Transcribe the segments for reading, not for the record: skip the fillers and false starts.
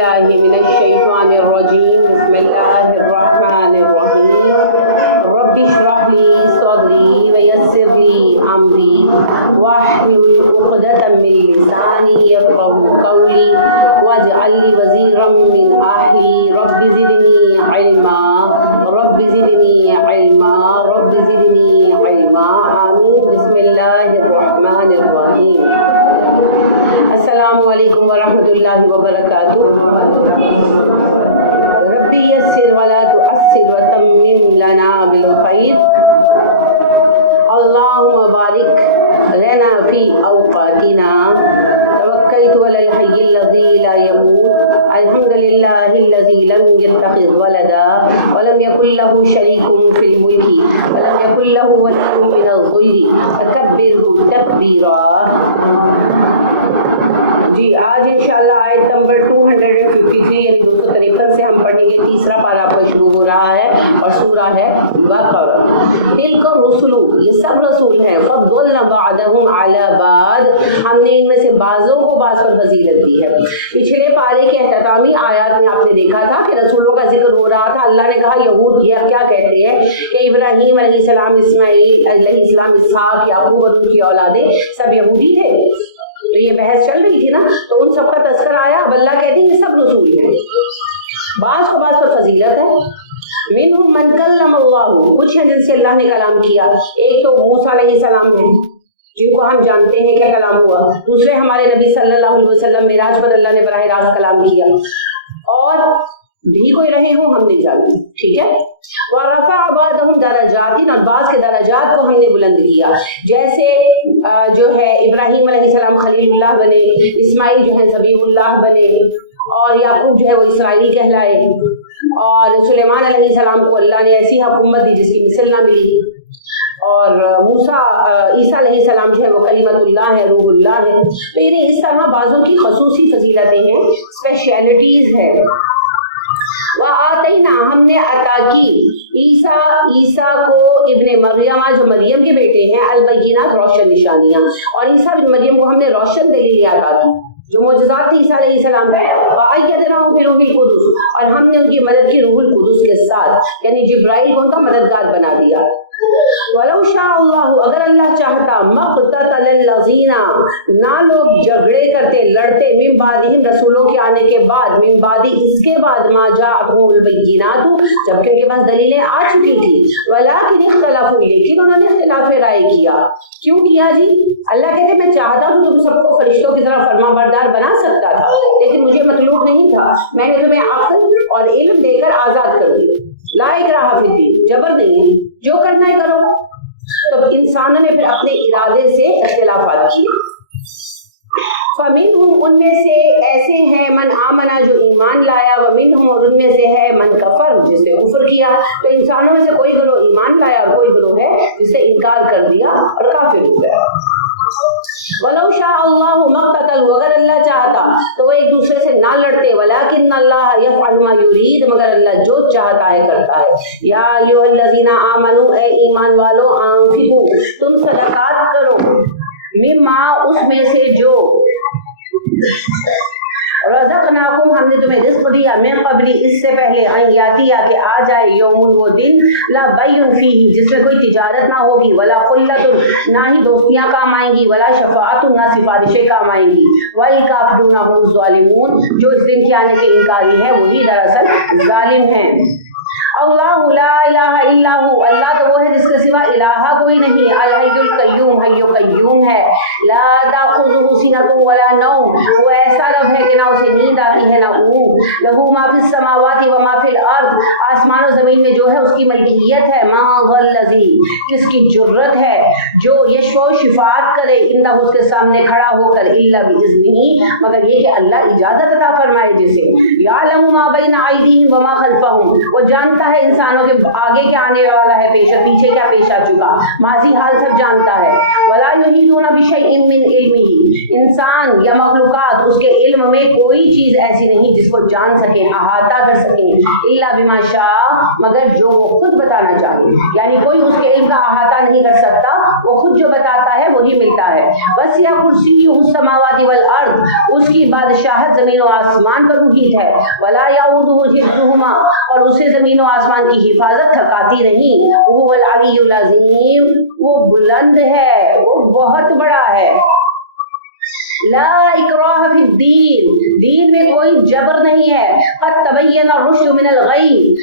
بالله من الشيطان الرجيم بسم الله الرحمن الرحيم رب اشرح لي صدري ويسر لي أمري واحلل عقدة من لساني يفقهوا قولي واجعل لي وزيرا من أهلي رب زدني علما رب زدني علما رب زدني علما آمين بسم الله الرحمن الرحيم السلام علیکم ورحمۃ اللہ وبرکاتہ. ربی یسر ولا تعسر وتمم لنا بالخیر. اللهم بارک لنا فی اوقاتنا. توکلت علی الحی الذی لا یموت. الحمد للہ الذی لم یتخذ ولدا ولم یکن له شریک فی الملک ولم یکن له ولی من الذل فکبرہ تکبیرا. جی آج انشاءاللہ آیت نمبر 253 یعنی 253 سے ہم پڑھیں گے. تیسرا پارہ آپ کا شروع ہو رہا ہے اور سورہ ہے بقرہ. تلک الرسل یہ سب رسول ہیں. فضلنا بعضهم علی بعض ہم نے ان میں سے بعضوں کو بعض پر فضیلت دی ہے. پچھلے پارے کے اختتامی آیات میں آپ نے دیکھا تھا کہ رسولوں کا ذکر ہو رہا تھا. اللہ نے کہا یہود یہ کیا کہتے ہیں کہ ابراہیم علیہ السلام اسماعیل علیہ السلام اسحاق یعقوب اور ان کی اولادیں سب یہودی تھے. تو یہ بحث چل رہی تھی نا, تو ان سب کا تذکر آیا. اب اللہ کہتے ہیں یہ سب رسول ہیں, بعض کو بعض پر فضیلت ہے. منہم من کلم اللہ, کچھ ہیں جن سے اللہ نے کلام کیا. ایک تو موسیٰ علیہ السلام ہیں جن کو ہم جانتے ہیں کیا کلام ہوا. دوسرے ہمارے نبی صلی اللہ علیہ وسلم معراج پر اللہ نے براہ راست کلام کیا. اور بھی کوئی رہے ہوں ہم نہیں جانتے, ٹھیک ہے. وَرَفَعَ بَعْضَهُمْ دَرَجَاتٍ, اور بعض کے درجات کو ہم نے بلند کیا. جیسے جو ہے ابراہیم علیہ السلام خلیل اللہ بنے, اسماعیل جو ہے ذبیح اللہ بنے, اور یعقوب جو ہے وہ اسرائیلی کہلائے, اور سلیمان علیہ السلام کو اللہ نے ایسی حکومت دی جس کی مثل نہ ملی. اور موسیٰ عیسیٰ علیہ السلام جو ہے وہ کلمت اللہ ہے, روح اللہ ہے. تو یہ اس طرح بعضوں کی خصوصی فضیلتیں ہیں, اسپیشلٹیز ہے. وآتینا, ہم نے عطا کی عیسیٰ کو ابن مریم جو مریم کے بیٹے ہیں, البینات روشن نشانیاں. اور عیسیٰ ابن مریم کو ہم نے روشن دلیل عطا کی جو معجزات تھی عیسیٰ علیہ السلام میں. وَأَيَّدْنَاهُ بِرُوحِ الْقُدُسِ, اور ہم نے ان کی مدد کی روح القدس کے ساتھ, یعنی جبرائیل کو ان کا مددگار بنا دیا. وَلَوْ شَاءَ اللَّهُ, اگر اللہ چاہتا, مَقْتَتَلَ الَّذِينَ, نہ لوگ جھگڑے کرتے لڑتے, مِن بَعْدِهِمْ, رسولوں کے آنے کے بعد, مِن بَعْدِ, اس کے بعد, مَا جَاءَتْهُمُ الْبَيِّنَاتُ, جبکہ ان کے پاس دلیلیں آ چکی تھی. وَلَٰكِنِ اخْتَلَفُوا, لیکن انہوں نے اختلاف رائے کیا. کیوں کیا جی؟ اللہ کہتے میں چاہتا ہوں تم سب کو فرشتوں کی طرح فرما بردار بنا سکتا تھا, لیکن مجھے مطلوب نہیں تھا. میں نے تمہیں عقل اور علم دے کر آزاد کر دی. لا اکراہ فی الدین, جبر نہیں ہے, جو کرنا ہے کرو. تو انسانوں نے پھر اپنے ارادے سے اختلافات کیے. فمنہم, ان میں سے ایسے ہیں, من آمنا, جو ایمان لایا, ومنہم, اور ان میں سے ہے, من کفر, جس نے کفر کیا. تو انسانوں میں سے کوئی گروہ ایمان لایا اور کوئی گروہ ہے جس نے انکار کر دیا اور کافر ہو گیا. وَلَوْ شَاءَ اللَّهُ مَا اقْتَتَلُوا, اگر اللہ چاہتا تو وہ ایک دوسرے سے نہ لڑتے. وَلَٰكِنَّ اللَّهَ يَفْعَلُ مَا يُرِيدُ, مگر اللہ جو چاہتا ہے کرتا ہے. یا ایھا الذین آمنوا, اے ایمان والو, انفقوا, تم صدقات کرو, مما, اس میں سے جو, رزقناکم, ہم نے تمہیں رزق دیا, من قبل, اس سے پہلے, ان یاتیا, کہ آ جائے, یوم, وہ دن, لا بیع فیہ, جس میں کوئی تجارت نہ ہوگی, ولا خلۃ, نہ ہی دوستیاں کام آئیں گی, ولا شفاعت, نہ سفارشیں کام آئیں گی, والکافرون هم الظالمون, جو اس دن کے آنے کے انکاری ہیں وہی دراصل ظالم ہیں. اللہ لا الہ الا ہو, اللہ تو وہ ہے جس کے سوا الہ کوئی نہیں. الحی القیوم, حی قیوم ہے. لا تاخذہ سنۃ ولا نوم, وہ ایسا رب ہے کہ نہ اسے نیند آتی ہے نہ اونگ. لہ ما فی السماوات و ما فی الارض, آسمان و زمین میں جو ہے اس کی ملکیت ہے. ما ذا الذی, کس کی جرت ہے جو یشفع, شفاعت کرے, اندہ, اس کے سامنے کھڑا ہو کر, الا باذنہ, مگر یہ کہ اللہ اجازت عطا فرمائے جسے. یعلم ما بین ایدیہم و ما خلفہم, وہ جانتا ہے انسانوں کے آگے کیا آنے والا ہے, پیچھے کیا پیش آ چکا, ماضی حال سب جانتا ہے. ولا یحیطون بشیء من علمہ, انسان یا مخلوقات اس کے علم میں کوئی چیز ایسی نہیں جس کو جان سکیں، احاطہ کر سکیں، الا بما شاء، مگر جو وہ خود بتانا چاہے، یعنی کوئی اس کے علم کا احاطہ نہیں کر سکتا، وہ خود جو بتاتا ہے وہی ملتا ہے۔ وسع کرسیہ السماوات والارض، اس کی بادشاہت زمین و آسمان پر محیط ہے، ولا یعودہ حفظہما، اور اسے زمین و آسمان کی حفاظت تھکاتی نہیں، وہ العلی العظیم، وہ بلند ہے، وہ بہت بڑا ہے۔ لا اکراہ فی الدین، دین میں کوئی جبر نہیں ہے، قد تبین الرشد من الغی،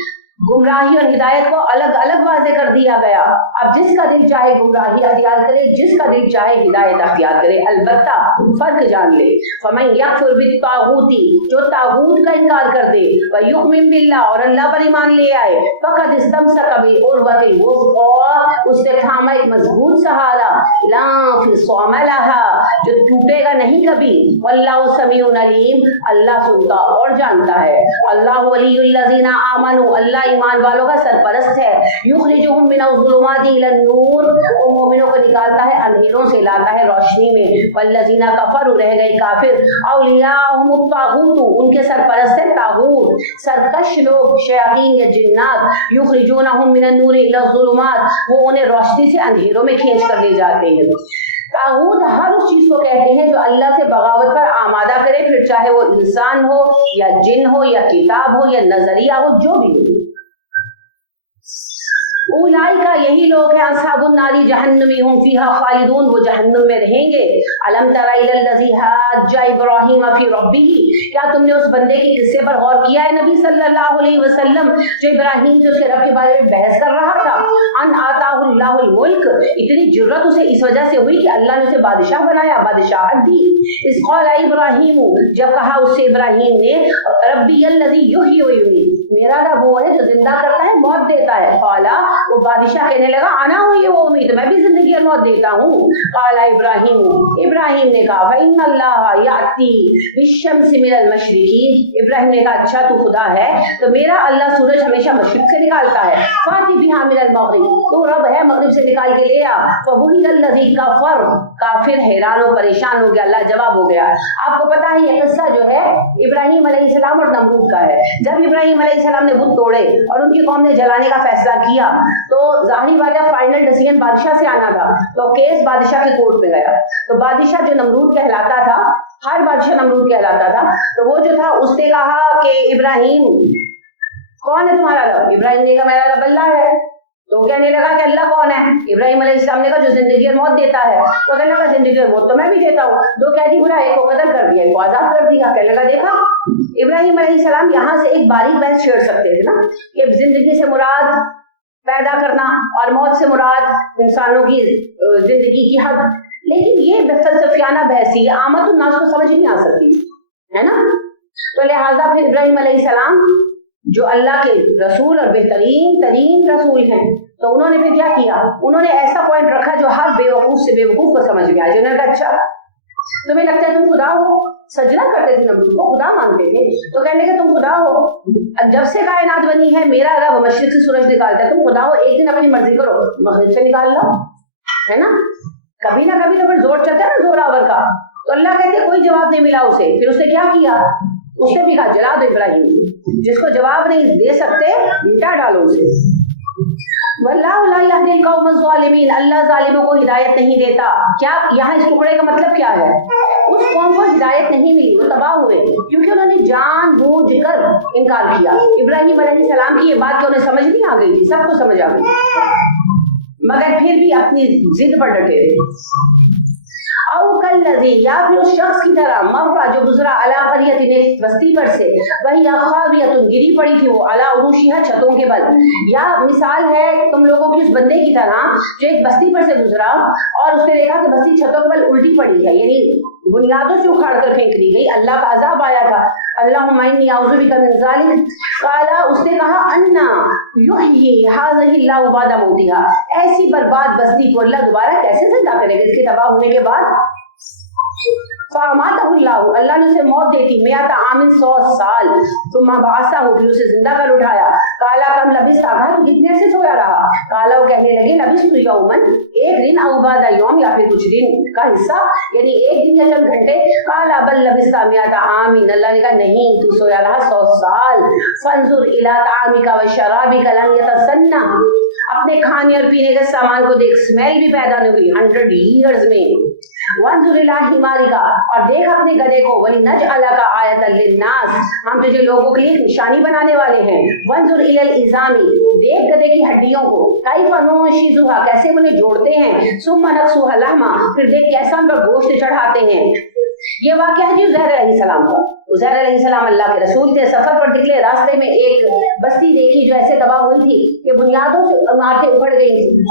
گمراہی اور ہدایت کو الگ الگ واضح کر دیا گیا۔ اب جس کا دل چاہے گمراہی اختیار کرے، جس کا دل چاہے ہدایت اختیار کرے، البتہ فرق جان لے۔ فمن یکفر بالطاغوت، جو طاغوت کا انکار کر دے، ویؤمن باللہ، اور اللہ پر ایمان لے آئے، فقد استمسک بالعروۃ الوثقی، اس نے تھاما ایک مضبوط سہارا، لا انفصام لها، جو ٹوٹے گا نہیں کبھی، واللہ سمیع علیم، اللہ سنتا اور جانتا ہے۔ اللہ ولی الذین آمنوا، اللہ ایمان والوں کا سرپرست ہے، یخرجہم من الظلمات الی النور، وہ مومنوں کو نکالتا ہے اندھیروں سے، لاتا ہے روشنی میں، والذین کفروا، رہ گئے کافر، اولیاءہم الطاغوت، ان کے سرپرست ہے طاغوت، سرکش لوگ، شیاطین یا جنات، یخرجونہم من النور الی الظلمات، وہ انہیں روشنی سے اندھیروں میں کھینچ کر لے جاتے ہیں۔ طاغوت ہر اس چیز کو کہتے ہیں جو اللہ سے بغاوت پر آمادہ کرے، پھر چاہے وہ انسان ہو یا جن ہو یا کتاب ہو یا نظریہ ہو، جو بھی ہو۔ اولئک، یہی لوگ ہیں، اصحاب النار جہنم ہم فیہا خالدون، وہ جہنم میں رہیں گے۔ الم تر الی الذی حاج ابراہیم فی ربہ، کیا تم نے اس بندے کے قصے پر غور کیا ہے نبی صلی اللہ علیہ وسلم، جو ابراہیم سے اس کے رب کے بارے میں بحث کر رہا تھا؟ ان آتاہ اللہ الملک، اتنی جرت اسے اس وجہ سے ہوئی کہ اللہ نے اسے بادشاہ بنایا، بادشاہت دی۔ اذ قال ابراہیم، جب کہا اس سے ابراہیم نے، ربی الذی یحیی و یمیت، میرا رب وہ ہے جو زندہ کرتا ہے موت دیتا ہے۔ قالا، وہ بادشاہ کہنے لگا، انا ہوں وہ امید، میں بھی زندگی اور موت دیتا ہوں۔ قال ابراہیم، ابراہیم نے کہا، فإن اللہ یأتی بالشمس من المشرق، ابراہیم نے کہا اچھا تو خدا ہے تو میرا اللہ سورج ہمیشہ مشرق سے نکالتا ہے، فاتی بہا من المغرب، تو رب ہے مغرب سے نکال کے لے آ، فبہت الذی کفر، کافر حیران و پریشان ہو گیا، اللہ جواب ہو گیا۔ آپ کو پتا ہے یہ قصہ جو ہے ابراہیم علیہ السلام اور نمرود کا ہے۔ جب ابراہیم علیہ السلام نے بت توڑے اور ان کی قوم نے جلانے کا فیصلہ کیا تو ظاہری بات ہے فائنل ڈیسیژن بادشاہ سے آنا تھا، تو کیس بادشاہ کی کورٹ میں گیا، تو بادشاہ جو نمرود کہلاتا تھا، ہر بادشاہ نمرود کہلاتا تھا، تو وہ جو تھا اس نے کہا کہ ابراہیم کون ہے تمہارا رب؟ ابراہیم نے کہا میرا رب اللہ ہے۔ تو کہنے لگا کہ اللہ کون ہے؟ ابراہیم علیہ السلام نے کہا جو زندگی اور موت دیتا ہے۔ تو کہنے لگا زندگی اور موت تو میں بھی دیتا ہوں۔ دو قیدی بلا، ایک کو قتل کر دیا، ایک کو آزاد کر دیا۔ کہنے لگا دیکھا ابراہیم علیہ السلام یہاں سے ایک باریک بحث چھیڑ سکتے تھے نا کہ زندگی سے مراد پیدا کرنا اور موت سے مراد انسانوں کی زندگی کی حد، لیکن یہ فلسفیانہ بحث ہی عامت الناس کو سمجھ نہیں آ سکتی ہے نا۔ تو لہٰذا پھر ابراہیم علیہ السلام جو اللہ کے رسول اور بہترین ترین رسول ہیں، تو انہوں نے پھر کیا کیا؟ انہوں نے ایسا پوائنٹ رکھا جو ہر بے وقوف سے بے وقوف کو سمجھ میں آئے۔ جو انہوں نے کہا اچھا تمہیں لگتا ہے تم خدا ہو؟ سجدہ کرتے تھے نمرود کو، خدا مانتے تھے، تو کہنے کہ تم خدا ہو، جب سے کائنات بنی ہے میرا رب مشرق سے سورج نکالتا ہے، تم خدا ہو، ایک دن اپنی مرضی کرو مغرب سے نکال لو، ہے نا۔ کبھی نہ کبھی تو پھر زور چلتا ہے نا زور آور کا۔ تو اللہ کہتے کوئی جواب نہیں ملا اسے، پھر اس نے کیا کیا؟ اس نے بھی کہا جلا دو ابراہیم، جس کو جواب نہیں دے سکتے مٹا ڈالو اسے۔ واللہ لا یہدی القوم الظالمین، اللہ ظالموں کو ہدایت نہیں دیتا۔ کیا یہاں اس ٹکڑے کا مطلب کیا ہے؟ اس قوم کو ہدایت نہیں ملی، وہ تباہ ہوئے کیونکہ انہوں نے جان بوجھ کر انکار کیا۔ ابراہیم علیہ السلام کی یہ بات کہ انہیں سمجھ نہیں آ گئی تھی، سب کو سمجھ آ گئی، مگر پھر بھی اپنی ضد پر ڈٹے رہے۔ او کالذی، یا پھر اس شخص کی طرح، مر جو گزرا، علی قریۃ، ایک بستی پر سے، وہی خاویۃ، گری پڑی تھی وہ، علی عروشہا، چھتوں کے بل۔ یا مثال ہے تم لوگوں کی اس بندے کی طرح جو ایک بستی پر سے گزرا اور اس نے دیکھا کہ بستی چھتوں کے بل الٹی پڑی ہے، یعنی بنیادوں سے اکھاڑ کر پھینک دی گئی، اللہ کا عذاب آیا تھا۔ اللہم انی اعوذ بک من ذلک، قال، اس نے کہا، انا یحیی ھذہ اللہ بعد موتھا، ایسی برباد بستی کو اللہ دوبارہ کیسے زندہ کرے گا اس کے تباہ ہونے کے بعد؟ फ़अमातहुल्लाह, अल्लाह ने उसे मौत दे दी, मियात आमिन 100 साल, सुम्मा बाअसहु, फिर उसे जिंदा कर उठाया। काला कम लबिस्ता, तू कितने देर से सोया रहा? काला, वो कहने लगे लबिस्तु यौमन, एक दिन, औ बादा यौम, या फिर कुछ दिन का हिस्सा, यानी एक दिन या चंद घंटे। काला बल लबिस्ता मियात आमिन, अल्लाह ने कहा नहीं, तू सोया रहा 100 साल। फंजुर इला तामिका व शराबिका लम यतसन्ना, अपने खाने और पीने के सामान को देख, स्मेल भी पैदा नहीं हुई 100 ईयर्स में। वंजुर इला हिमारिका, और देख अपने गधे को, वली नजअलका आयतल लिन्नास, हम तुझे लोगों के लिए निशानी बनाने वाले हैं। वंजुर इलल इज़ामी, देख गधे की हड्डियों को, कैफ़ा नुनशिज़ुहा, कैसे उन्हें जोड़ते हैं, सुम्मा नक्सुहा लहमा, फिर देख कैसा उन पर गोश्त चढ़ाते हैं। ये वाक़या है जी उज़ैर अलैहिस्सलाम का। उज़ैर अलैहिस्सलाम अल्लाह के रसूल थे, सफर पर निकले, रास्ते में एक बस्ती देखी जो ऐसे तबाह हुई थी कि बुनियादों से इमारतें उखड़ गई थी।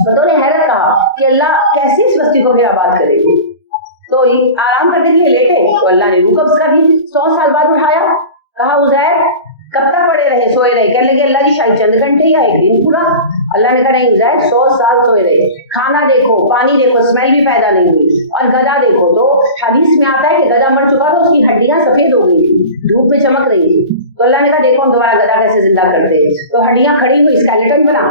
बतौर हैरत कहा कि अल्लाह कैसे इस बस्ती को फिर आबाद करेगी, तो आराम करने के लिए लेटे, तो अल्लाह ने रूह कब्ज़ कर दी। 100 साल बाद उठाया, कहा उज़ैर कब तक पड़े रहे, सोए रहे? कहने लगे अल्लाह जी शायद चंद घंटे या एक दिन पूरा। अल्लाह ने कहा नहीं उज़ैर, 100 साल सोए रहे, खाना देखो, पानी देखो, स्मेल भी पैदा नहीं हुई। और गधा देखो, तो हदीस में आता है कि गधा मर चुका था, उसकी हड्डियां सफेद हो गई थी, धूप में चमक रही थी। तो अल्लाह ने कहा देखो हम दोबारा गधा कैसे जिंदा करते हैं। तो हड्डियां खड़ी हुई, स्केलेटन बना,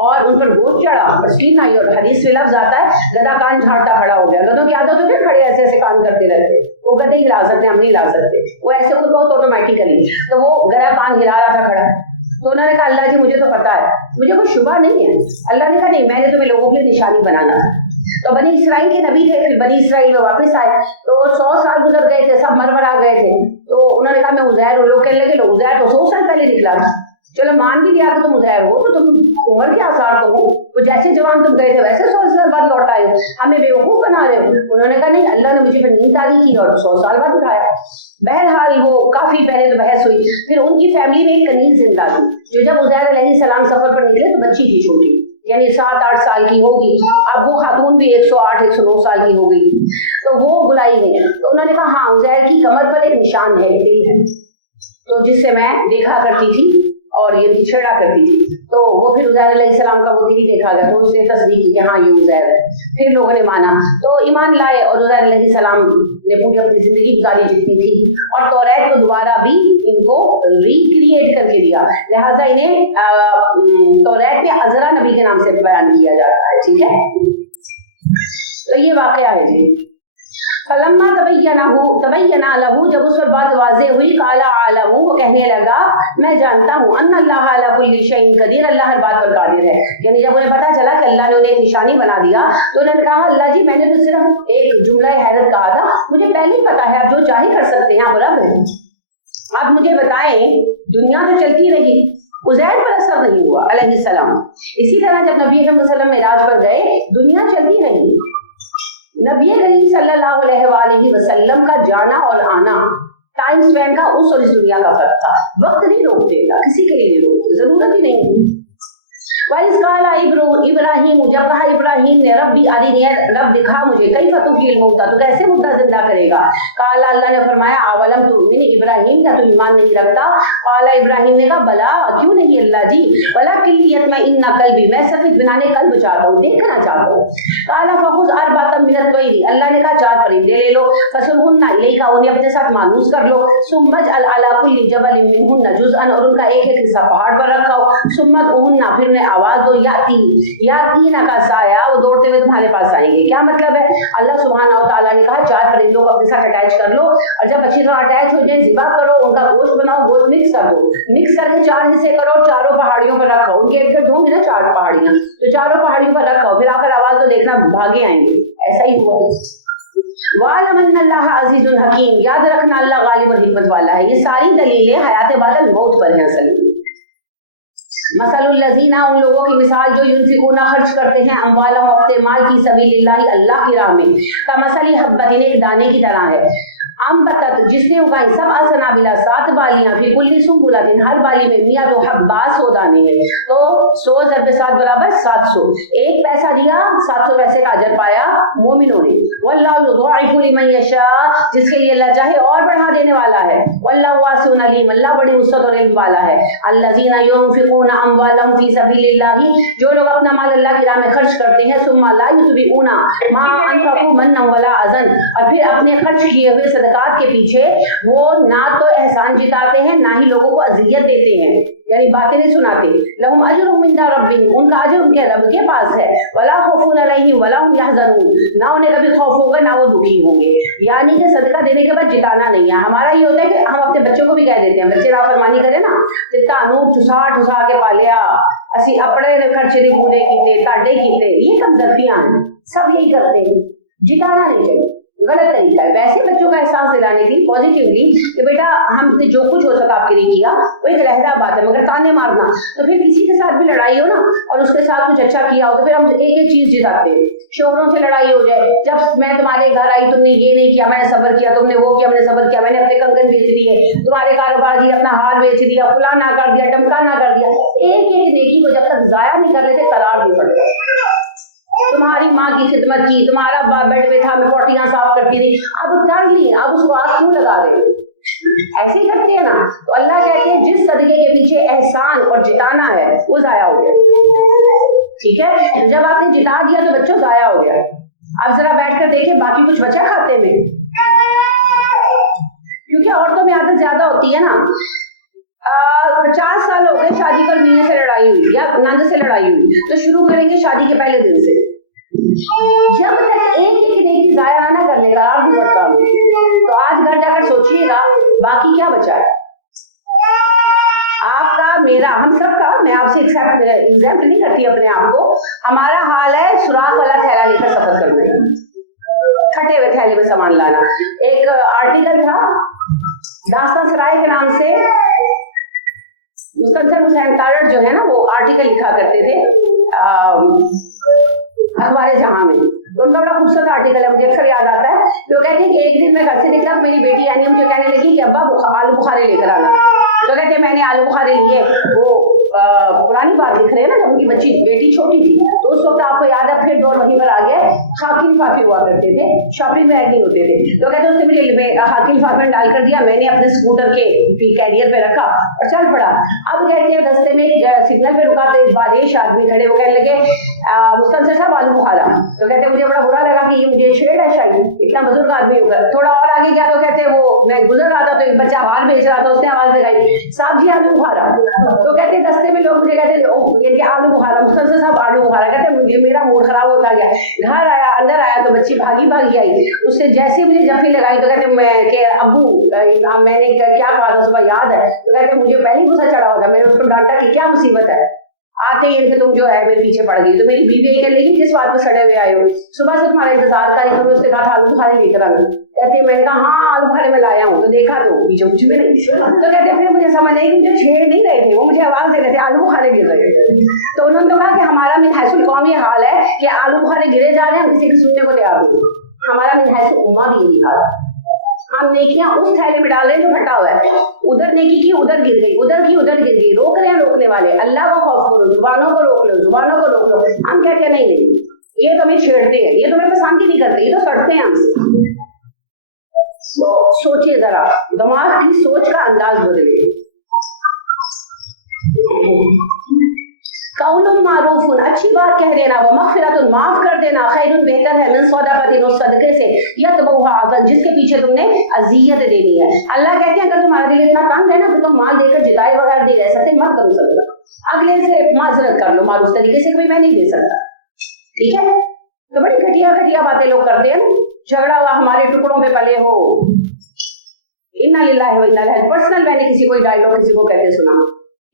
और उन पर गोश्त चढ़ा, पसीना आई, और हदीस में लफ्ज आता है गधा कान झाड़ता खड़ा हो गया। गधों की आदत होती है खड़े ऐसे ऐसे कान करते रहते, वो गधे हिला सकते, हम नहीं हिला सकते, वो ऐसे खुद बहुत ऑटोमेटिकली। तो वो गधा कान हिला रहा था खड़ा। तो उन्होंने कहा अल्लाह जी मुझे तो पता है, मुझे कोई शुबा नहीं है। अल्लाह ने कहा नहीं, मैंने तुम्हें लोगों के लिए निशानी बनाना था। तो बनी इसराइल के नबी थे, फिर बनी इसराइल में वापस आए, तो 100 साल गुजर गए थे, सब मर मरा गए थे। तो उन्होंने कहा मैं उज़ैर, और लोग कहने लगे उज़ैर तो 100 साल पहले निकला था। चलो मान भी लिया कि तुम उज़ैर हो, तो तुम उम्र के आसार तो हो, तो जैसे जवान तुम गए थे वैसे 100 साल बाद लौट आए हो, हमें बेवकूफ बना रहे हो। उन्होंने कहा नहीं, अल्लाह ने मुझे नींद तारी की और 100 साल बाद उठाया। बहरहाल वो काफी पहले तो बहस हुई। फिर उनकी फैमिली में एक कनीज जिंदा थी, जो जब उज़ैर अलैहिस्सलाम सफर पर निकले तो बच्ची थी छोटी, यानी 7-8 साल की होगी। अब वो खातून भी 108-109 साल की हो गई, तो वो बुलाई गई। तो उन्होंने कहा हाँ, उज़ैर की कमर पर एक निशान है, तो जिससे मैं देखा करती थी और ये छेड़ा करती थी। तो वो फिर उज़ैर अलैहिस्सलाम का वो दिल देखा गया, तो उसने तस्दीक की कि हाँ ये उज़ैर है। फिर लोगों ने माना, तो ईमान लाए, और उज़ैर अलैहिस्सलाम ने पूरी अपनी जिंदगी गुजारी जितनी थी, और तौरात को दोबारा भी इनको रिक्रिएट करके दिया। लिहाजा इन्हें तौरात में अज़रा नबी के नाम से बयान किया जाता है। ठीक है, तो ये वाक़या है जी। फलम्मा तबय्यना लहू, जब उस पर बात वाज़ेह हुई, काला आलमू, वो कहने लगा मैं जानता हूँ, अन्ना अल्लाह अला कुल्ली शैइन कदीर, अल्लाह हर बात पर कादिर है। यानी जब उन्हें पता चला कि अल्लाह ने उन्हें एक निशानी बना दिया, तो उन्होंने कहा अल्लाह जी मैंने तो सिर्फ एक जुमला हैरत कहा था, मुझे पहले ही पता है, आप जो चाहे कर सकते हैं, आप रब हैं। आप मुझे बताएं, दुनिया तो चलती रही, उज़ैर पर असर नहीं हुआ अलैहिस्सलाम। इसी तरह जब नबी अकरम सल्लल्लाहु अलैहि वसल्लम मेराज पर गए, दुनिया चलती रही। नबी करीम सल्लल्लाहु अलैहि वसल्लम का जाना और आना, टाइम स्पेन का उस और इस दुनिया का फर्क था। वक्त नहीं रोक देगा, किसी के लिए नहीं रोक, जरूरत ही नहीं। इब्राहिम, जब कहा इब्राहिम ने रब्बी अरिनी, रब दिखा मुझे, कैफ़ तुह्यिल मौता, तो कैसे मुर्दा जिंदा करेगा। काला, अल्लाह ने फरमाया अवलम तुमिन, इब्राहिम क्या तू ईमान नहीं रखता। काला, इब्राहिम ने कहा बला, क्यों नहीं अल्लाह जी, बला लियत्मइन्ना क़ल्बी, मैं सिर्फ इत्मीनान कल्ब चाहता हूँ, देखना चाहता हूँ। काला फखुज़ अर्बअतम मिनत तैरी, अल्लाह ने कहा 4 परिंदे ले लो, फसुरहुन्ना इलैका, उन्हें अपने साथ मानूस कर लो, सुम्मज अला कुल्ली जबलिन मिनहुन्ना जुज़अन, और उनका एक एक हिस्सा पहाड़ पर रखो, सुम्मत उन्ना, फिर उन्हें आवाज दो, याती ना का साया, वो दौड़ते हुए तुम्हारे पास आएंगे। क्या मतलब है, अल्लाह सुब्हानहू व तआला ने कहा 4 परिंदों को अपने साथ अटैच कर लो, और जब अच्छी तरह अटैच हो जाए ज़िबा करो, उनका गोश्त बनाओ, गोश्त मिक्स कर दो, मिक्स करके 4 हिस्से करो, चारों पहाड़ियों पर रखो, उनके इर्द-गिर्द होंगी ना 4 पहाड़ियां, तो चारों पहाड़ियों पर रखो, फिर आकर आवाज दो, देखना भागे आएंगे। ऐसा ही हुआ। वालम अन्नल्लाह अज़ीज़ुन हकीम, याद रखना अल्लाह गालिब और हिकमत वाला है। ये सारी दलीलें हयात बादल मौत पर हैं। असल में मसलुल लज़ीना, उन लोगों की मिसाल जो युनफिकूना खर्च करते हैं, अम्वालहुम अपने माल की सबीलिल्लाह, अल्लाह की राह में, का मसली हब्बतिन, एक दाने की तरह है, अम्बतत जिसने उगाई सब असनाबिला 7 बालियां भी कुल्ली सुंबुलातिन हर बाली में मिया दो हब्बा 100 दाने हैं, तो 100 ज़रबे 7 बराबर 700, एक पैसा दिया 700 पैसे का अजर पाया मोमिनों ने। वल्लाहु युज़ाइफु लिमन यशा, जिसके लिए अल्लाह चाहे और बढ़ा देने वाला है। वल्लाहु वासिउन अलीम, अल्लाह बड़ी वुसअत और इल्म वाला है। अल्लज़ीना युनफिकूना अम्वालहुम फी सबीलिल्लाहि, जो लोग अपना माल अल्लाह की राह में खर्च करते हैं, सुम्मा ला युतबिऊना मा अनफकू मन्नन वला अज़न, और फिर अपने खर्च किए हुए सदकात के पीछे वो ना तो एहसान जिताते हैं ना ही लोगों को अज़ियत देते हैं, यानी बातें नहीं सुनाते। लहुम अजरुहुम इंदा रब्बिहिम, उनका अजर उनके रब के पास है। वला खौफुन अलैहिम वला हुम यहज़नून, ना उन्हें कभी खौफ होगा ना वो दुखी होंगे। यानी कि सदका देने के बाद जिताना नहीं है। हमारा ये होता है कि हम अपने बच्चों को भी कह देते हैं, बच्चे नाफरमानी करें ना ते तानू ठुसा ठुसा के पालिया, असी अपने खर्चे नहीं पूरे कीते, ताडे कीते, ये कमजोरियां हैं, सब यही करते हैं। जिताना नहीं चाहिए, गलत तरीका है। वैसे बच्चों का एहसास दिलाने की पॉजिटिवली कि बेटा हमने जो कुछ हो सका आपके लिए किया, वो एक लहदा बात है। मगर ताने मारना, तो फिर किसी के साथ भी लड़ाई हो ना और उसके साथ कुछ अच्छा किया हो तो फिर हम एक एक चीज जिताते हैं। शोहरों से लड़ाई हो जाए, जब मैं तुम्हारे घर आई तुमने ये नहीं किया, मैंने सब्र किया, तुमने वो किया, मैंने सब्र किया, मैंने अपने कंगन बेच दिए, तुम्हारे कारोबार जी अपना हार बेच दिया, फलाना कर दिया, टमकाना कर दिया। एक एक नेकी को जब तक जाया नहीं कर लेते करार नहीं पड़ता। तुम्हारी माँ की खिदमत की, तुम्हारा बाप बेड पे था, मैं पोटियां साफ करती थी, अब कर ली, अब उसको आग क्यों लगा रहे? ऐसे ही करते हैं ना। तो अल्लाह कहते हैं जिस सदके के पीछे एहसान और जिताना है वो जाया हो गया। ठीक है, जब आपने जिता दिया तो बच्चों जाया हो गया। अब जरा बैठकर देखिए बाकी कुछ बचा खाते में, क्योंकि औरतों में आदत ज्यादा होती है ना। 50 साल हो गए शादी कर, मीने से लड़ाई हुई या नंद से लड़ाई हुई, तो शुरू करेंगे शादी के पहले दिन से। जब तक एक एक नेकी जाया ना कर ले, करार भी पड़ता। तो आज घर जाकर सोचिएगा बाकी क्या बचा है आपका, मेरा, हम सब का। मैं आपसे एग्जाम्पल नहीं करती अपने आप को। हमारा हाल है सुराख वाला थैला लेकर सफर करना, फटे हुए थैले में सामान लाना। एक आर्टिकल था दास्तान सराय के नाम से, मुस्तनसर हुसैन तारड़ जो है ना वो आर्टिकल लिखा करते थे अखबार जहां में। तो उनका बड़ा खूबसूरत आर्टिकल है, मुझे अक्सर याद आता है। तो कहते हैं कि एक दिन मैं घर से निकला तो मेरी बेटी यानी मुझे कहने लगी कि अब्बा आलू बुखारे लेकर आना। तो कहते हैं मैंने आलू बुखारे लिए। वो पुरानी बात लिख रहे हैं ना, जब उनकी बेटी छोटी थी, तो उस वक्त आपको याद है फिर दौर वहीं पर आ गया, खाकी लिफाफे हुआ करते थे, शॉपिंग बैग नहीं होते थे। तो कहते उसने मुझे खाकी लिफाफे में डाल कर दिया, मैंने अपने स्कूटर के कैरियर पे रखा और चल पड़ा। अब कहते हैं रास्ते में सिग्नल पे रुका तो इस बारिश आदमी खड़े वो कहने लगे मुस्तनसर साहब आलू बुखारा। तो कहते मुझे बड़ा बुरा लगा कि ये मुझे छेड़ है शायद, इतना बुजुर्ग आदमी होगा। थोड़ा और आगे गया तो कहते वो मैं गुजर रहा था तो एक बच्चा हार बेच रहा था, उसने आवाज लगाई साहब जी आलू बुखारा। तो कहते रास्ते में लोग मुझे कहते ये आलू बुखारा, मुस्तनसर साहब आलू बुखारा। कहते मुझे मेरा मूड खराब होता गया। घर आया, अंदर आया तो बच्ची भागी आई, उससे जैसे मुझे जफ्फी लगाई तो कहते मैं कि अब्बू मैंने क्या कहा था सुबह याद है? तो कहते मुझे पहले गुस्सा चढ़ा होगा। मैंने उसको डांटा कि क्या मुसीबत है, आते ही कि तुम जो है मेरे पीछे पड़ गई। तो मेरी बीवी यही कर लेगी किस बात पर सड़े हुए आए हो, सुबह से तुम्हारा इंतजार करी। तो उसने कहा आलू बुखारे लेकर आना। कहते मैंने कहा हाँ आलू बुखारे में लाया हूँ। तो देखा तो पीछे कुछ भी नहीं। तो कहते फिर मुझे समझ नहीं, मुझे छेड़ नहीं रहे थे, वो मुझे आवाज दे रहे थे आलू बुखारे गिर रहे थे। तो उन्होंने तो कहा कि हमारा मिनहाजुल कौम ये हाल है कि आलू बुखारे गिरे जा रहे हैं, हम किसी को सुनने को तैयार नहीं। हमारा मिनहाजुल उम्मा भी यही हाल है। हम नेकियां उस थैले में डाल रहे हैं जो फटा हुआ है। उधर नेकी की उधर गिर गई, उधर की उधर गिर गई। रोक रहे हैं रोकने वाले, अल्लाह को खौफ करो, जुबानों को रोक लो, जुबानों को रोक लो। हम कहते हैं नहीं ये तो हमें छेड़ते हैं, ये तो मेरे पसंद की नहीं करते, ये तो सड़ते हैं हमसे। सोचिए जरा, दिमाग की सोच का अंदाज बदले। कौलुम मारूफुन, अच्छी बात कह देना, वो मगफिरतुन, माफ कर देना, खैरुन, बेहतर है, मिन सदक़तिन, उस सदके से, यतबउहा अज़न, जिसके पीछे तुमने अज़ियत देनी है। अल्लाह कहते हैं अगर तुम्हारा दिल इतना तंग है ना तो तुम माल देकर जिताए बगैर नहीं रह सकते, मत करो सदका, अगले से माजरत कर लो, मारूफ तरीके से, कभी मैं नहीं दे सकता। ठीक है, तो बड़ी घटिया घटिया बातें लोग करते हैं। झगड़ा हुआ, हमारे टुकड़ों में पले हो, इन्ना लिल्लाहि व इन्ना इलैहि। पर्सनल मैंने किसी को डायलॉग किसी को कहते सुना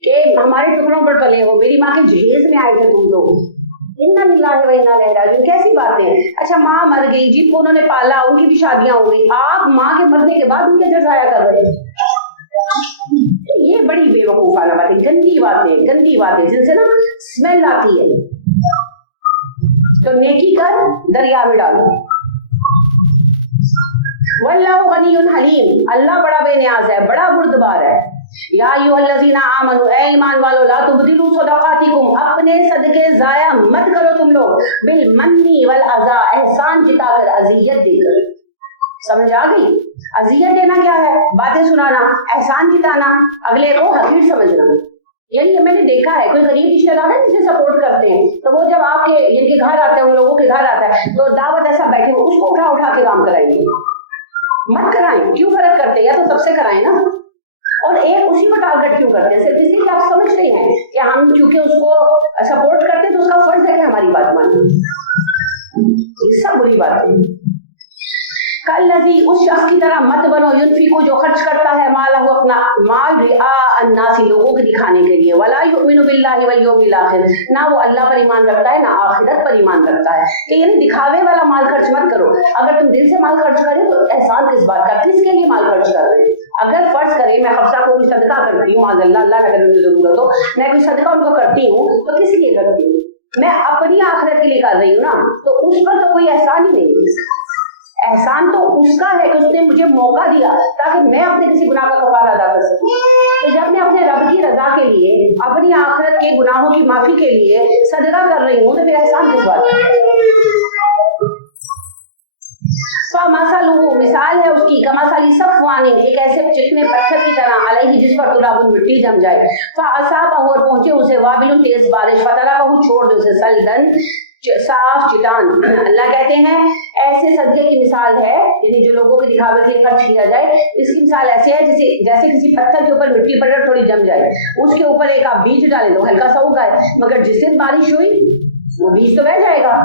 कि हमारे टुकड़ों पर पले हो, मेरी माँ के जहेज में आए थे तुम लोग, इन्ना लिल्लाहि व इन्ना इलैहि राजिऊन। कैसी बातें। अच्छा माँ मर गई, जिनको उन्होंने पाला उनकी भी शादियां हो गई, आप माँ के मरने के बाद उनके जजाया कर रहे हैं। ये बड़ी बेवकूफाना बातें, गंदी बातें जिनसे ना स्मेल आती है। तो नेकी कर दरिया में डालो। वल्लाहु गनियुन हलीम, अल्लाह बड़ा बेनियाज है, बड़ा बुर्दबार है। या अय्युहल्लज़ीना आमनू, ए ईमान वालों, ला तुबदिलू सदक़ातिकुम, अपने सदके जाया मत करो तुम लोग, बिल मन्नी वल अज़ा, एहसान जिताकर, अज़ियत देकर। समझ आ गई? अज़ियत देना क्या है? बातें सुनाना, एहसान जिताना, अगले को हकीर समझना। यानी मैंने देखा है, कोई गरीब रिश्तेदार है जिसे सपोर्ट करते हैं, तो वो जब आपके जिनके घर आते हैं, उन लोगों के घर आता है, तो दावत ऐसा बैठे हो, उसको उठा उठा के काम कराएंगे। मत कराएं, क्यों फर्क करते हैं? या तो सबसे कराएं ना, और एक उसी को टारगेट क्यों करते हैं? सिर्फ इसलिए कि आप समझ रहे हैं कि हम चूंकि उसको सपोर्ट करते हैं तो उसका फर्ज है कि हमारी बात माने। ये सब बुरी बात है। कल्लज़ी, उस शख्स की तरह मत बनो, युनफिकु, जो खर्च करता है मालहु, अपना माल, रिआ अन्नासी, लोगों को दिखाने के लिए, वला युमिनु बिल्लाहि वल यौमिल आखिर, ना वो अल्लाह पर ईमान रखता है ना आखिरत पर ईमान रखता है। कि यानी दिखावे वाला माल खर्च मत करो। अगर तुम दिल से माल खर्च करें तो एहसान किस बात का, किसके लिए माल खर्च कर रहे हैं? अगर फर्ज करें मैं हफ्ता को कोई सदका करती हूँ, माज़अल्लाह, अल्लाह ना करे मुझे जरूरत हो, मैं कोई सदका उनको करती हूँ, तो किस लिए करती हूँ? मैं अपनी आखिरत के लिए कर रही हूँ ना, तो उस पर तो कोई एहसान ही नहीं। एहसान तो उसका है कि उसने मुझे मौका दिया ताकि मैं अपने किसी गुनाह का कफारा अदा कर सकूं। तो जब मैं अपने रब की रजा के लिए, अपनी आखिरत के गुनाहों की माफी के लिए सदका कर रही हूँ, तो फिर एहसान किस बात का? मिसाल है उसकी, कमसाली सफ़वानी, एक ऐसे चिकने पत्थर की तरह, अलैहि, जिस पर तुराबुन, मिट्टी जम जाए, फ़असाबहु, और पहुंचे उसे, वाबिलुन, तेज बारिश, फ़तरकहु, छोड़ दे उसे, सल्दन, साफ चिटान। अल्लाह कहते हैं ऐसे सदके की मिसाल है, यानी जो लोगों के दिखावे के लिए खर्च किया जाए, इसकी मिसाल ऐसे है जैसे किसी पत्थर के ऊपर मिट्टी पड़कर थोड़ी जम जाए, उसके ऊपर एक आप बीज डालें तो हल्का सा उगाए, मगर जिस दिन बारिश हुई वो बीज तो बह जाएगा,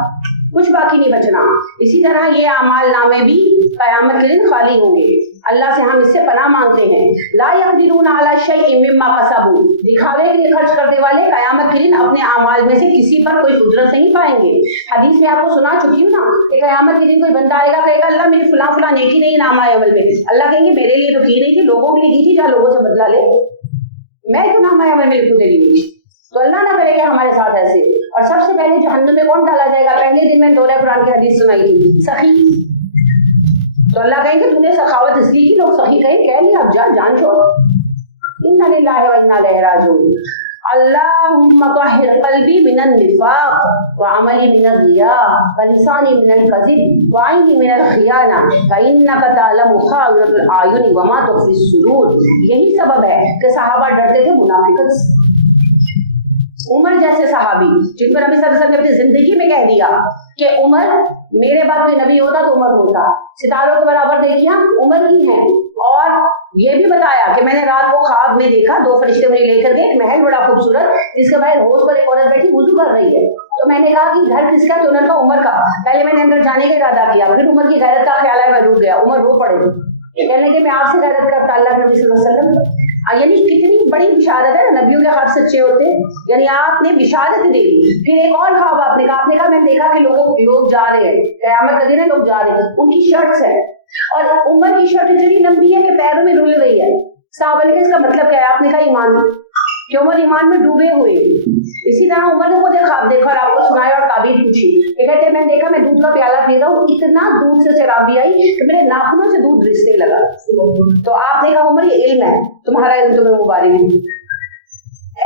कुछ बाकी नहीं बचना। इसी तरह ये अमाल नामे भी कयामत के दिन खाली होंगे। अल्लाह से हम इससे पनाह मांगते हैं। ला यक़दिरून अला शैइन मिम्मा कसबू, दिखावे के लिए खर्च करने वाले कयामत के दिन अपने अमाल में से किसी पर कोई कुदरत नहीं पाएंगे। हदीस में आपको सुना चुकी हूँ ना कि कयामत के दिन कोई बंदा आएगा, कहेगा अल्लाह मेरी फुला फुला नेकी नहीं नामा अमल में। अल्लाह कहेंगे मेरे लिए तो की नहीं थी, लोगों के लिए की थी, जा लोगों से बदला ले, मैं तो नामा अमल में तेरे लिए। तो अल्लाह ना करेगा हमारे साथ ऐसे। और सबसे पहले जहन्नम में कौन डाला जाएगा? पहले दिन मैंने दोहरा कुरान की हदीस सुनाई थी, सखी। तो अल्लाह कहेंगे तूने सखावत इसलिए की, लोग सखी कहें, कह लिया अब जान छोड़। इन्ना लिल्लाहि व इन्ना इलैहि राजिऊन। अल्लाहुम्मा तहिर क़ल्बी मिनन निफाक़ व अमली मिनर रिया व लिसानी मिनल कज़िब व ऐनी मिनल खियाना व इन्नका तअलमु ख़ाइनतल आयुनि व मा तुख़फ़ी सुदूर। यही सबब है कि सहाबा डरते थे मुनाफिकत से। उमर जैसे सहाबी जिन पर नबी सल्लल्लाहु अलैहि वसल्लम ने अपनी जिंदगी में कह दिया कि उमर, मेरे बाद कोई नबी होता तो उमर होता, सितारों के बराबर देखिए उमर ही हैं। और ये भी बताया कि मैंने रात को ख्वाब में देखा, दो फरिश्ते मुझे लेकर गए, एक महल बड़ा खूबसूरत, जिसके बाहर हौज पर एक औरत बैठी वुजू कर रही है। तो मैंने कहा कि घर किसका? तो उन्होंने कहा उमर का। पहले मैंने अंदर जाने का इरादा किया, फिर उमर की गैरत का ख्याल आया, मैं रुक गया। उमर रो पड़े, कहने के मैं आपसे गैरत करता अल्लाह के नबी सल्लल्लाहु अलैहि वसल्लम। यानी कितनी बड़ी बिशारत है ना, नबियों के ख्वाब सच्चे होते। यानी आपने बिशारत दे दी। फिर एक और ख्वाब आपने कहा मैंने देखा कि लोग जा रहे हैं, क़यामत का दिन है, लोग जा रहे हैं, उनकी शर्ट्स है और उमर की शर्ट इतनी लंबी है कि पैरों में रुल रही है। साहबा ने कहा इसका मतलब क्या है? आपने कहा ईमान, कि उमर ईमान में डूबे हुए। इसी तरह उमर ने खुद ख्वाब देखा और आपको सुनाया और ताबीर पूछी। ये कहते हैं मैंने देखा मैं दूध का प्याला पी रहा हूँ, इतना दूध से शराबी आई कि मेरे नाखूनों से दूध रिश्ते लगा। तो आपने कहा उमर ये इल्म है, तुम्हारा इल्म तुम्हें मुबारक है।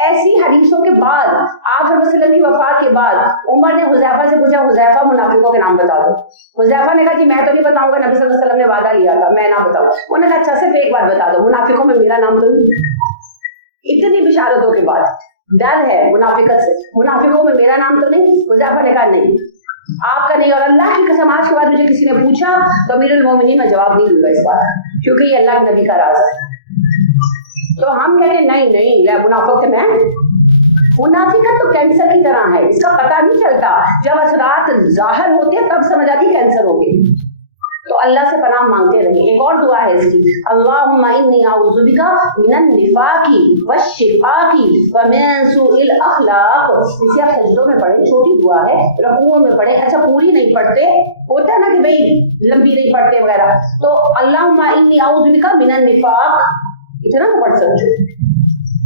ऐसी हदीसों के बाद आखिर वसल्लम की वफात के बाद उमर ने हुज़ैफा से पूछा, हुज़ैफा मुनाफिकों के नाम बता दो। हुज़ैफा ने कहा जी मैं तो नहीं बताऊंगा, नबी सल्लल्लाहु अलैहि वसल्लम ने वादा लिया था मैं ना बताऊं। उन्होंने कहा अच्छा सिर्फ एक बार बता दो, मुनाफिकों में मेरा नाम तो नहीं। इतनी बिशारतों के बाद डर है मुनाफिकत से, मुनाफिकों में मेरा नाम तो नहीं। हुज़ैफा ने कहा नहीं, आपका नहीं, और अल्लाह की कसम आज के बाद मुझे किसी ने पूछा तो अमीरुल मोमिनीन में जवाब नहीं दूंगा इस बार, क्योंकि ये अल्लाह के नबी का राज है। तो हम कहते नहीं मुनाफिक मैं, मुनाफिकत तो कैंसर की तरह है, इसका पता नहीं चलता, जब असरात जाहिर होते हैं तब समझ आती कैंसर हो गई। तो अल्लाह से पनाह मांगते रहिए। एक और दुआ है इसकी, अल्लाहुम्मा इन्नी अऊज़ु बिका मिनन निफाकी वश्शिकाकी व मिन सुइल अखलाक। इसे आप सजदों में पढ़े, छोटी दुआ है, रकूओं में पढ़े। अच्छा पूरी नहीं पढ़ते, होता है ना कि भाई लंबी नहीं पढ़ते वगैरह, तो अल्लाहुम्मा इन्नी अऊज़ु बिका मिनन निफाक इतना तो पढ़ सकते,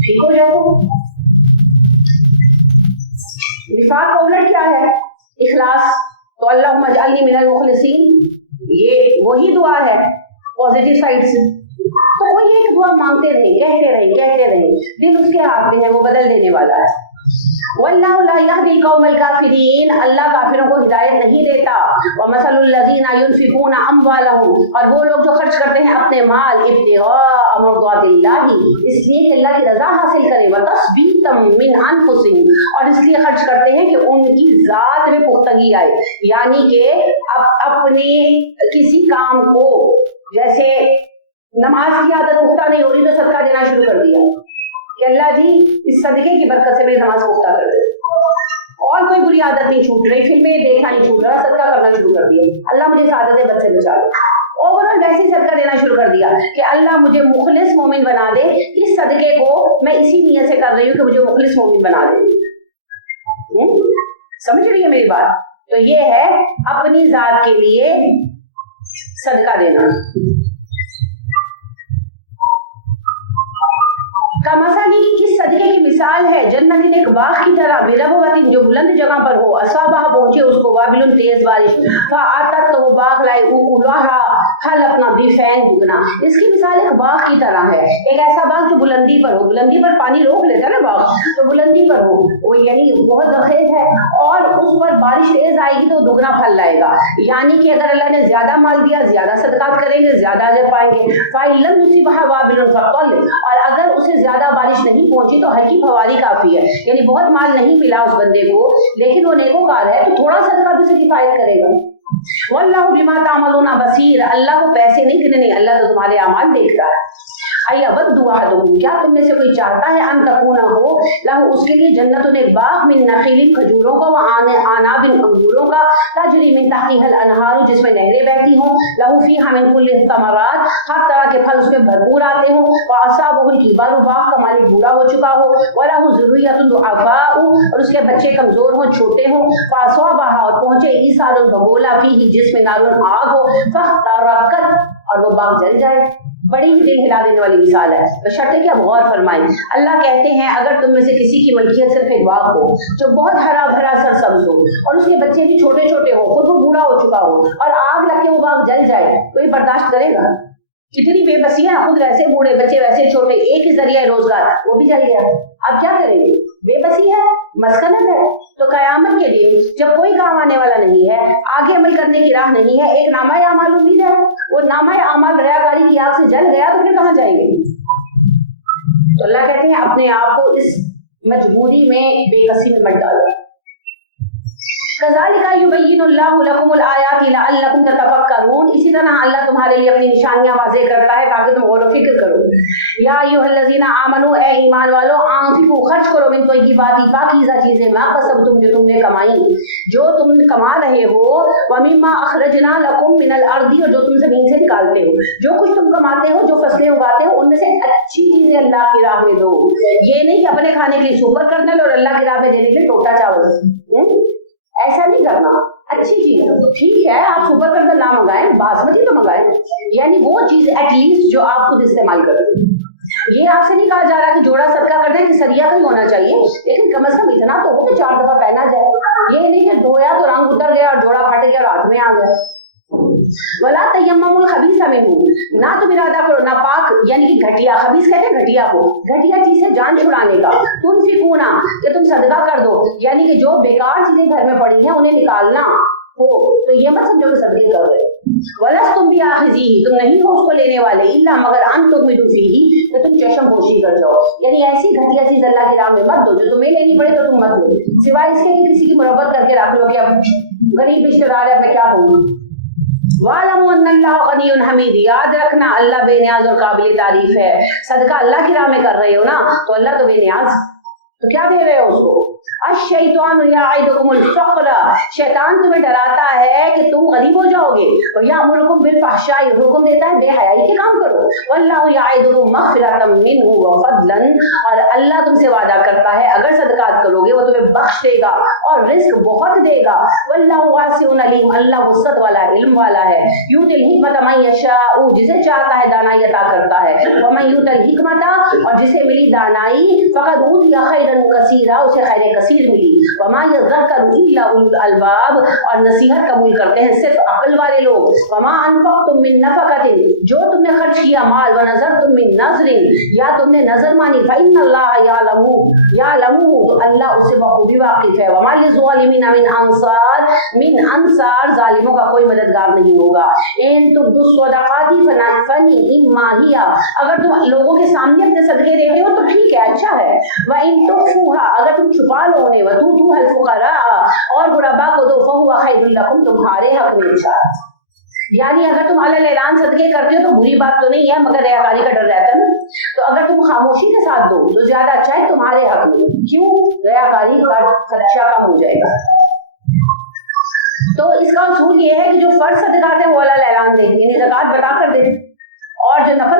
ठीक हो जाए। निफाक का उलट क्या है? इखलास। तो अल्लाहुम्मा जअलनी मिनल मुखलिसीन, ये वही दुआ है। पॉजिटिव साइड से। तो वही है कि दुआ मांगते रहे, कहते रहे, दिल उसके हाथ में है, वो बदल देने वाला है। वल्लाहु ला यहदिल कौमल काफिरीन, अल्लाह काफिरों को हिदायत नहीं देता। व मसलुल लज़ीना युनफिकूना अम्वालहुम, और वो लोग जो खर्च करते हैं अपने माल इब्तिगाअ मर्दातिल्लाहि, इसलिए कि अल्लाह की रजा हासिल करें, व तस्बीतम मिन अनफुसिहिम, और इसलिए खर्च करते हैं कि उनकी जात में पुख्तगी आए, यानी कि अपने किसी काम को, जैसे नमाज की आदत पुख्ता नहीं हो रही तो सदका देना शुरू कर दिया कि अल्लाह जी इस सदके की बरकत से मेरी नमाज पुख्ता कर दे। और कोई बुरी आदत नहीं छूट रही, फिल्में देखना नहीं छूट रहा, सदका करना शुरू कर दिया, अल्लाह मुझे इस आदत बद से बचा दे। ओवरऑल वैसे ही सदका देना शुरू कर दिया कि अल्लाह मुझे मुखलिस मोमिन बना दे, इस सदके को मैं इसी नियत से कर रही हूँ कि मुझे मुखलिस मोमिन बना दे। समझ रही है मेरी बात? तो ये है अपनी जात के लिए सदका देना। कमसाली की किस सदके की मिसाल है, जन्नतिन एक बाग की तरह, बिरबवतिन जो बुलंद जगह पर हो, असाबा पहुंचे उसको वाबिलुन तेज बारिश, फाअतत तो वो बाग लाए उकुलहा फल अपना बिफैन दुगना। इसकी मिसाल एक बाग की तरह है, एक ऐसा बाग जो बुलंदी पर हो, बुलंदी पर पानी रोक लेता है ना बाग, तो बुलंदी पर हो वो यानी बहुत जखेज है, और उस पर बारिश तेज आएगी तो दुगना फल लाएगा। यानी कि अगर अल्लाह ने ज्यादा माल दिया, ज्यादा सदकात करेंगे, ज्यादा अजर पाएंगे। फाइलम युसिबहा वाबिलुन फक़ल, और अगर उसे ज्यादा बारिश नहीं पहुंची तो हल्की फवारी काफी है, यानी बहुत माल नहीं मिला उस बंदे को, लेकिन वो नेकोकार है तो थोड़ा सदका भी उसे किफायत करेगा। वल्लाहु बिमा तामलूना बसीर, अल्लाह को पैसे नहीं गिनने, अल्लाह तो तुम्हारे अमाल देखता है। अयवद्दु अहदुकुम, क्या तुम में से कोई चाहता है अन तकूना हो लहू उसके लिए जन्नतुन एक बाग मिन नखीलिन खजूरों का, व आनाबिन अंगूरों का, तजरी मिन तहतिहल अनहार जिसमें नहरें बहती हों, लहू फीहा मिन कुल्लि समरात, हर तरह के फल उसमें भरपूर आते हों, व असाबहुल किबार, बाग का मालिक बूढ़ा हो चुका हो, व लहू ज़ुर्रियतुन दुअफ़ाउ, और उसके बच्चे कमजोर हों, छोटे हों, फ़असाबहा, और पहुंचे ईसारुन बगोला फीही जिसमें नारुन आग हो, फ़अहतरक़त, और वो बाग जल जाए। बड़ी ही दिल हिला देने वाली मिसाल है। बशर्ते कि आप गौर फरमाएं, अल्लाह कहते हैं अगर तुम में से किसी की मलकियत सिर्फ एक बाग हो जो बहुत हरा भरा सरसब्ज हो और उसके बच्चे भी छोटे छोटे हो, खुद वो बूढ़ा हो चुका हो और आग लग के वो बाग जल जाए, तो ये बर्दाश्त करेगा? कितनी बेबसी है, खुद वैसे बूढ़े, बच्चे वैसे छोटे, एक ही जरिया रोजगार, वो भी जल गया, आप क्या करेंगे? बेबसी है, मस्कनत है। तो कयामत के दिन जब कोई काम आने वाला नहीं है, आगे अमल करने की राह नहीं है, एक नामा अमाल उम्मीद है, वो नामा अमाल रया गाड़ी की आग से जल गया तो फिर कहाँ जाएंगे? तो अल्लाह कहते हैं अपने आप को इस मजबूरी में, बेबसी में मत डालो। कज़ालिका युबय्यिनुल्लाहु लकुमुल आयाति लअल्लकुम ततफक्करून, इसी तरह अल्लाह तुम्हारे लिए अपनी निशानियां वाज़ेह करता है ताकि तुम गौर व फिक्र करो। या अय्युहल्लज़ीना आमनू, ए ईमान वालों, आंफिकू खर्च करो, मिन तय्यिबाति, पाकीज़ा चीजें, मा कसबतुम, जो तुमने कमाई, जो तुम कमा रहे हो, व मिम्मा अखरजना लकुम मिनल अर्दी, और जो तुम जमीन से निकालते हो, जो कुछ तुम कमाते हो, जो फसलें उगाते हो, उनमें से अच्छी चीजें अल्लाह की राह में दो। ये नहीं कि अपने खाने के लिए सुपर कर दे और अल्लाह की राह में देने के लिए टोटा चावल, ऐसा नहीं करना। अच्छी चीज ठीक है, आप सुपर कर ना मंगाएं, बासमती तो मंगाएं, यानी वो चीज एटलीस्ट जो आप खुद इस्तेमाल करें। ये आपसे नहीं कहा जा रहा कि जोड़ा सदका कर दें, कि सरिया का ही होना चाहिए, लेकिन कम से कम इतना तो हो कि 4 दफा पहना जाए। ये नहीं कि धोया तो रंग उतर गया और जोड़ा फट गया और हाथ में आ गया। वला तयम्ममुल खबीसा मिन्हु, ना तुम इरादा करो नापाक, यानी कि घटिया, खबीस कहते हैं घटिया को, घटिया चीज से जान छुड़ाने का। तुनफिकूना, कि तुम सदका कर दो, यानी कि जो बेकार चीजें घर में पड़ी हैं उन्हें निकालना हो, तो ये मत समझो कि सदके कर रहे। वलस्तुम बिआखिज़ीही, तुम नहीं हो उसको लेने वाले, इल्ला मगर अन तुमिदू फीही, कि तुम चशमपोशी कर जाओ, यानी ऐसी घटिया चीज अल्लाह की राह में मत दो जो तुम्हें लेनी पड़े तो तुम मत दो, सिवाय इसके कि किसी की मुरब्बत करके रख लो कि अब गरीब रिश्तेदार है, मैं क्या कहूँ। वालमु अन्नल्लाह गनियुन हमीद, याद रखना अल्लाह बेनियाज और काबिल तारीफ है। सदका अल्लाह की राह में कर रहे हो ना, तो अल्लाह तो बेनियाज, तो क्या दे रहे हो उसको? अश्शैतानु याइदुकुमुल फ़क़्र, शैतान तुम्हें डराता है कि तुम गरीब हो जाओगे, और यामुरुकुम बिल फ़हशाई, हुक्म देता है बेहयाई के काम करो। वल्लाहु याइदुकुम मग़फ़िरतम मिन्हु व फ़ज़लन, और अल्लाह तुमसे वादा करता है अगर सदकात करोगे वो तुम्हें बख्श देगा और रिज़्क बहुत देगा। वल्लाहु वासिउन अलीम, अल्लाह वसअत वाला, इल्म वाला है। यूतिल हिकमत मन यशाउ, जिसे चाहता है दानाई अता करता है। व मन यूतिल हिकमत, और जिसे मिली दानाई, फ़क़द ऊतिया खैरन कसीरा, उसे खैर कसीर मिली। वमा यज़क्करु इल्ला उलुल अलबाब, और नसीहत कबूल करते हैं सिर्फ अक्ल वाले लोग। वमा अनफक़तुम मिन नफ़क़तिन, जो तुमने खर्च किया माल, व नज़रतुम मिन नज़रिन, या तुमने नजर मानी, फ़इन्नल्लाह यालमु, तो अल्लाह उससे बखूबी वाकिफ है। वमा लिज़्ज़ालिमीना मिन अंसार, जालिमों का कोई मददगार नहीं होगा। इन तुब्दु सदक़ाति फनिअम्मा हिया, अगर तुम लोगों के सामने अपने सदके दे रहे हो तो ठीक है, अच्छा है। व इन तुख़्फ़ूहा, अगर तुम छुपा लो उन्हें, व तु'तूहल फ़ुक़रा, और गुरबा को दो, फ़हुवा खैरुल लकुम, तुम्हारे हक में अच्छा। यानी अगर तुम अलल ऐलान सदके करते हो तो बुरी बात तो नहीं है, मगर रियाकारी का डर रहता है ना, तो अगर तुम खामोशी के साथ दो तो ज्यादा अच्छा है तुम्हारे हक में। क्यों? रियाकारी का खदशा कम हो जाएगा। तो इसका उसूल ये है कि जो फर्ज सदकात है वो अलल ऐलान दें, यानी ज़कात बता कर दें, और जो नफल